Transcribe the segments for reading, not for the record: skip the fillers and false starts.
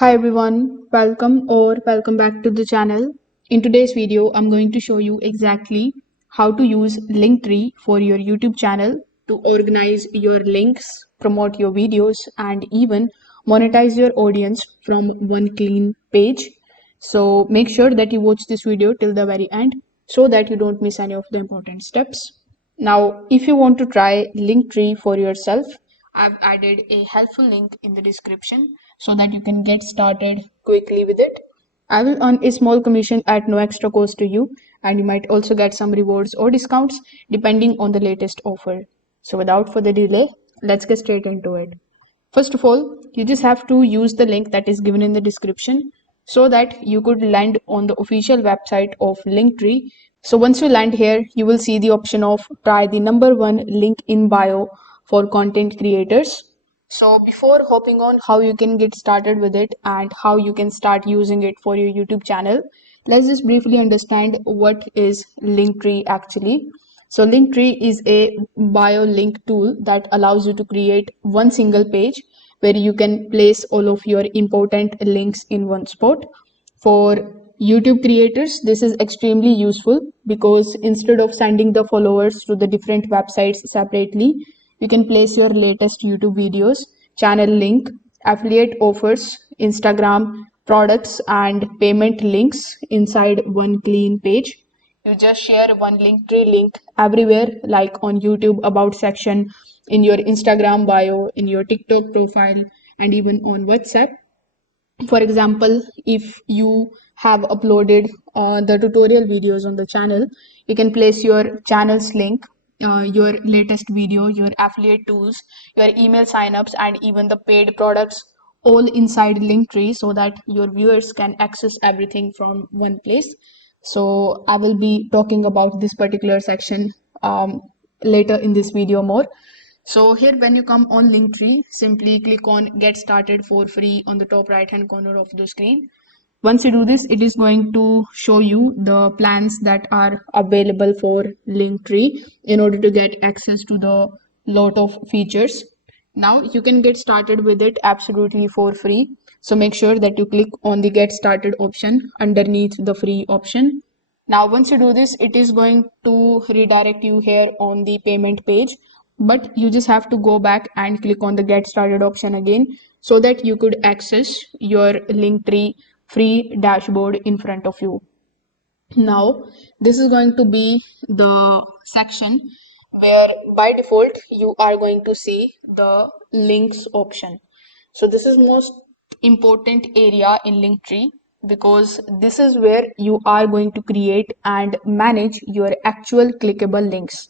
Hi everyone, welcome back to the channel. In today's video, I'm going to show you exactly how to use Linktree for your YouTube channel to organize your links, promote your videos, and even monetize your audience from one clean page. So make sure that you watch this video till the very end so that you don't miss any of the important steps. Now, if you want to try Linktree for yourself, I've added a helpful link in the description so that you can get started quickly with it. I will earn a small commission at no extra cost to you, and you might also get some rewards or discounts depending on the latest offer. So, without further delay, let's get straight into it. First of all, you just have to use the link that is given in the description so that you could land on the official website of Linktree. So once you land here, you will see the option of try the number one link in bio for content creators. So before hopping on how you can get started with it and how you can start using it for your YouTube channel, let's just briefly understand what is Linktree actually. So Linktree is a bio link tool that allows you to create one single page where you can place all of your important links in one spot. For YouTube creators, this is extremely useful because instead of sending the followers to the different websites separately, you can place your latest YouTube videos, channel link, affiliate offers, Instagram products, and payment links inside one clean page. You just share one Linktree link everywhere, like on YouTube about section, in your Instagram bio, in your TikTok profile, and even on WhatsApp. For example, if you have uploaded the tutorial videos on the channel, you can place your channel's link, your latest video, your affiliate tools, your email signups, and even the paid products all inside Linktree so that your viewers can access everything from one place. So I will be talking about this particular section later in this video more. So here when you come on Linktree, simply click on get started for free on the top right hand corner of the screen. Once you do this, it is going to show you the plans that are available for Linktree in order to get access to the lot of features. Now you can get started with it absolutely for free. So make sure that you click on the get started option underneath the free option. Now, once you do this, it is going to redirect you here on the payment page, but you just have to go back and click on the get started option again so that you could access your Linktree free dashboard in front of you. Now, this is going to be the section where by default you are going to see the links option. So this is most important area in Linktree because this is where you are going to create and manage your actual clickable links.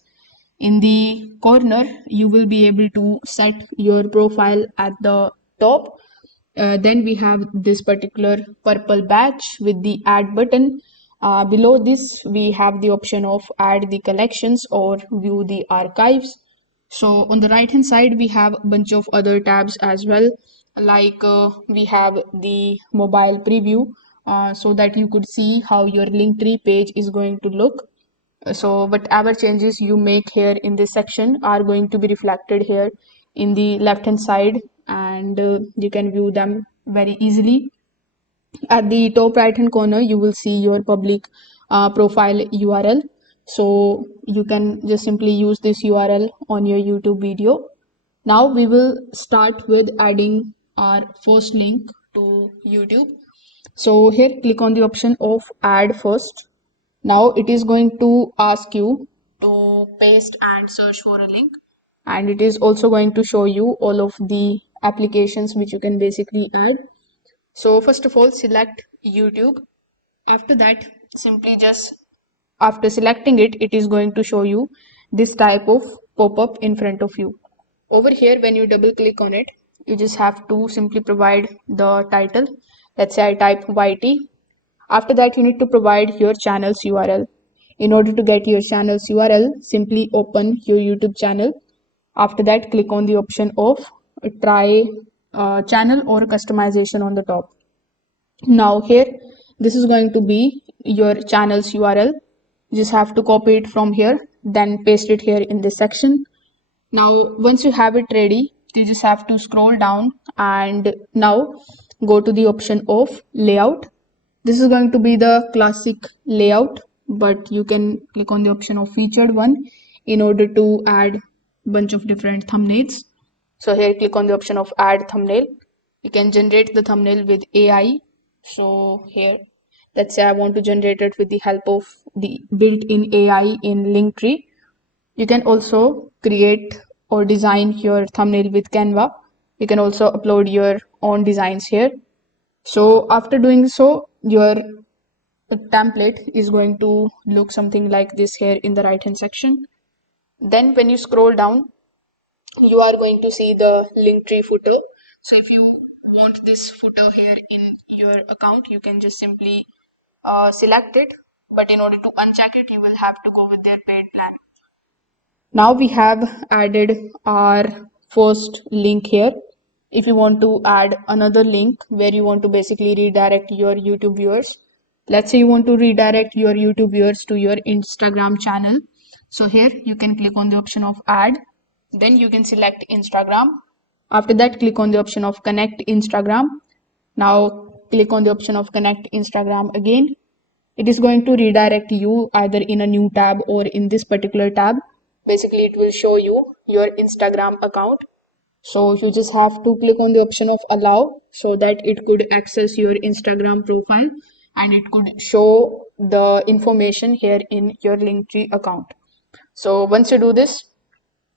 In the corner, you will be able to set your profile at the top. Then we have this particular purple badge with the add button. Below this, we have the option of add the collections or view the archives. So on the right hand side, we have a bunch of other tabs as well, like we have the mobile preview so that you could see how your Linktree page is going to look. So whatever changes you make here in this section are going to be reflected here in the left hand side, and you can view them very easily. At the top right hand corner, you will see your public profile URL. So you can just simply use this URL on your YouTube video. Now we will start with adding our first link to YouTube. So here click on the option of add first. Now it is going to ask you to paste and search for a link, and it is also going to show you all of the applications which you can basically add. So first of all, select YouTube. After that, simply just after selecting it, it is going to show you this type of pop-up in front of you. Over here, when you double click on it, you just have to simply provide the title. Let's say I type YT. After that, you need to provide your channel's URL. In order to get your channel's URL, simply open your YouTube channel. After that, click on the option of try channel or customization on the top. Now here, this is going to be your channel's URL. You just have to copy it from here, then paste it here in this section. Now, once you have it ready, you just have to scroll down, and now go to the option of layout. This is going to be the classic layout, but you can click on the option of featured one in order to add bunch of different thumbnails. So here click on the option of add thumbnail. You can generate the thumbnail with AI. So here, let's say I want to generate it with the help of the built-in AI in Linktree. You can also create or design your thumbnail with Canva. You can also upload your own designs here. So after doing so, your template is going to look something like this here in the right hand section. Then when you scroll down, you are going to see the Linktree footer. So if you want this footer here in your account, you can just simply select it. But in order to uncheck it, you will have to go with their paid plan. Now we have added our first link here. If you want to add another link where you want to basically redirect your YouTube viewers, let's say you want to redirect your YouTube viewers to your Instagram channel. So here you can click on the option of add, then you can select Instagram. After that, click on the option of connect Instagram. Now click on the option of connect Instagram again. It is going to redirect you either in a new tab or in this particular tab. Basically, it will show you your Instagram account. So you just have to click on the option of allow so that it could access your Instagram profile and it could show the information here in your Linktree account. So once you do this,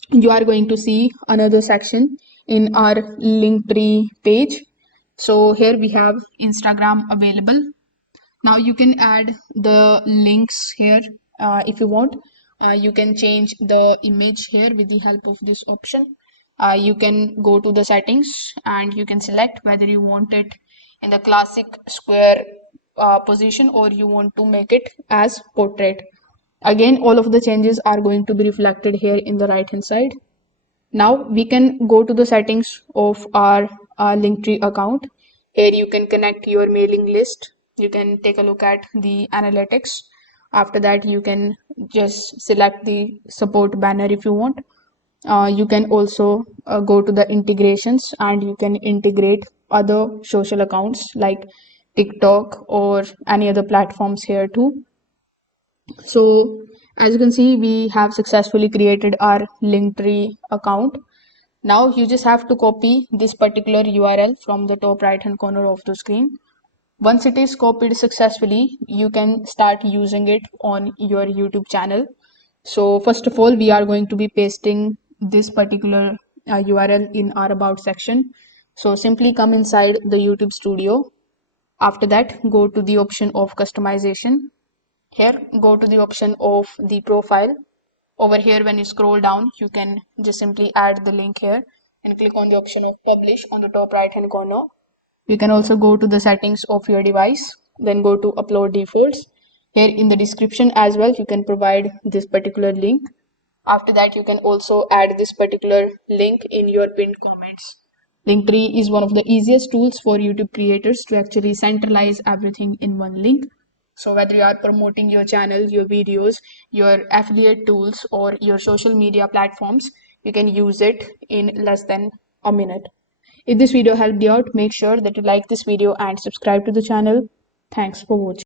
you are going to see another section in our Linktree page. So here we have Instagram available. Now you can add the links here if you want. You can change the image here with the help of this option. You can go to the settings and you can select whether you want it in the classic square position or you want to make it as portrait. Again, all of the changes are going to be reflected here in the right hand side. Now we can go to the settings of our Linktree account. Here you can connect your mailing list. You can take a look at the analytics. After that, you can just select the support banner if you want. You can also go to the integrations and you can integrate other social accounts like TikTok or any other platforms here too. So as you can see, we have successfully created our Linktree account. Now you just have to copy this particular URL from the top right hand corner of the screen. Once it is copied successfully, you can start using it on your YouTube channel. So first of all, we are going to be pasting this particular URL in our about section. So simply come inside the YouTube studio. After that, go to the option of customization. Here, go to the option of the profile. Over here, when you scroll down, you can just simply add the link here and click on the option of publish on the top right hand corner. You can also go to the settings of your device, then go to upload defaults. Here in the description as well, you can provide this particular link. After that, you can also add this particular link in your pinned comments. Linktree is one of the easiest tools for YouTube creators to actually centralize everything in one link. So whether you are promoting your channel, your videos, your affiliate tools, or your social media platforms, you can use it in less than a minute. If this video helped you out, make sure that you like this video and subscribe to the channel. Thanks for watching.